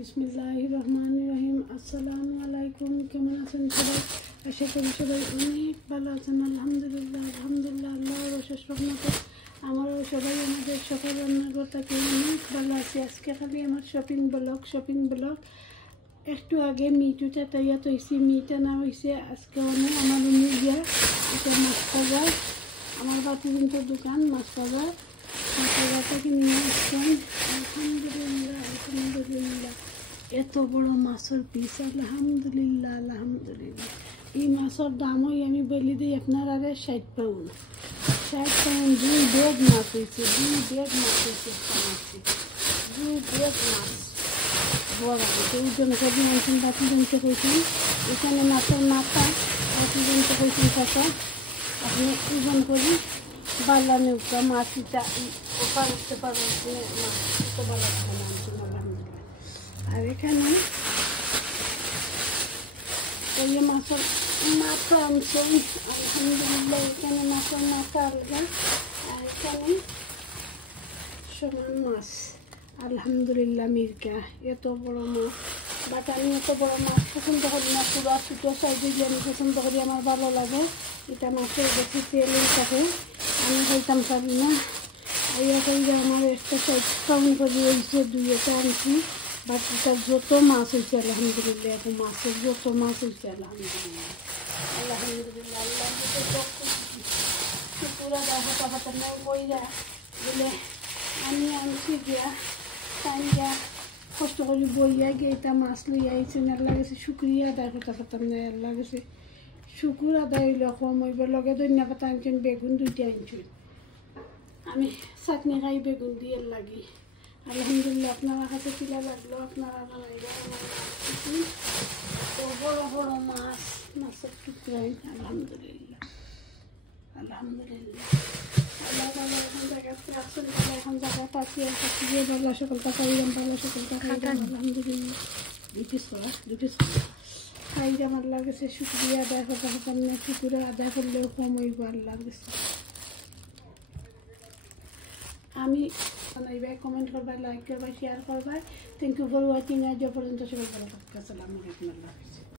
বিসমিল্লাহির রহমানির রহিম। আসসালামু আলাইকুম। কেমন আছেন সবাই? আশা করি সবাই অনেক ভালো আছেন। আলহামদুলিল্লাহ আল্লাহর অশেষ রহমতে আমরাও সবাই আমাদের সকাল রান্নাঘর থেকে অনেক ভালো আছি। আজকে খালি আমার শপিং ব্লগ। একটু আগে মিটুটা তৈয়া তৈছি, মিটা না হয়েছে আজকে অনেক আমার গিয়া এটা মাছ বাজার, আমার বাপু কিন্তু দোকান মাছ বাজার থেকে নিয়ে আসছেন। আলহামদুলিল্লাহ এত বড় মাছের পিস, আলহামদুলিল্লাহ। এই মাছের দামই আমি বলি দিই আপনার আরে 60 পাউন্ড। 2 ব্যাগ মাছ হয়েছে, 2 ব্যাগ মাছ হয়েছে, 2 ব্যাগ মাছ বড় হয়েছে। ওজন সবই মানছেন, বাকি জনকে হয়েছেন এখানে মাছের মাথা বাকি জনকে হয়েছেন কাকা। আপনি ওজন করি বালা নেউকা মাছ ইটা ওপা উঠতে পারবেন, মাছ উঠতে বালা মানছেন আলহামদুলিল্লাহ। আর এখানে এই মাছের মাথা আনছেন আলহামদুলিল্লাহ। এখানে মাছের মাথা আলগা, আর এখানে সমান মাছ আলহামদুলিল্লাহ। মির্কা এত বড় মাছ, বাট আমি এত বড় মাছ পছন্দ করি না, পুরো ছোটো সাইজে যে আমি পছন্দ করি, আমার ভালো লাগে। এটা মাছের বেশি তেল থাকে, আমি খাইতাম পারি না। আইয়া কইরা আমার একটা 60 পাউন্ড করে হয়েছে, 2টা আনছি। বাট এটা যত মাছ হয়েছে আলহামদুলিল্লাহ, এখন মাছের যত মাছ হয়েছে আলহামদুলিল্লাহ আল্লাহ পুরা দেখা নেই বইরা বলে আমি আনছি গিয়া তাই গিয়া কষ্ট করি বইয়া গিয়ে এটা মাছ লইয়া আইছেন। আল্লাহ গেছে শুক্রিয়া আদায় করতে পারতাম না, আল্লাহ গেছে শুকুর আদায় হইলে কম হইব। লগে ধনিয়া পাতা আনছেন, বেগুন 2টা আনছেন। আমি চাটনি খাই বেগুন দিয়ে লাগি আলহামদুলিল্লাহ। আপনারা কাছে কিলা লাগলো আপনারা বানাইবেন। বড় বড় মাছ, মাছের টুকরাই আলহামদুলিল্লাহ। এখন জায়গা পাচ্ছি বাংলা সকলটা খাইলাম, বাংলা সকলটা খাইলাম আলহামদুলিল্লাহ। দুটি খাইলাম। আল্লাহর কাছে শুক্রিয়া আদায় করতে পারতাম না, শুক্রিয়া আদায় করলেও কম হইব আল্লাহর কাছে। আমি বানাইবাই, কমেন্ট করবাই, লাইক করবাই, শেয়ার করবাই। Thank you for watching. আজ পর্যন্ত সবাই ভালো থাকবে। আসসালামু আলাইকুম। আল্লাহ।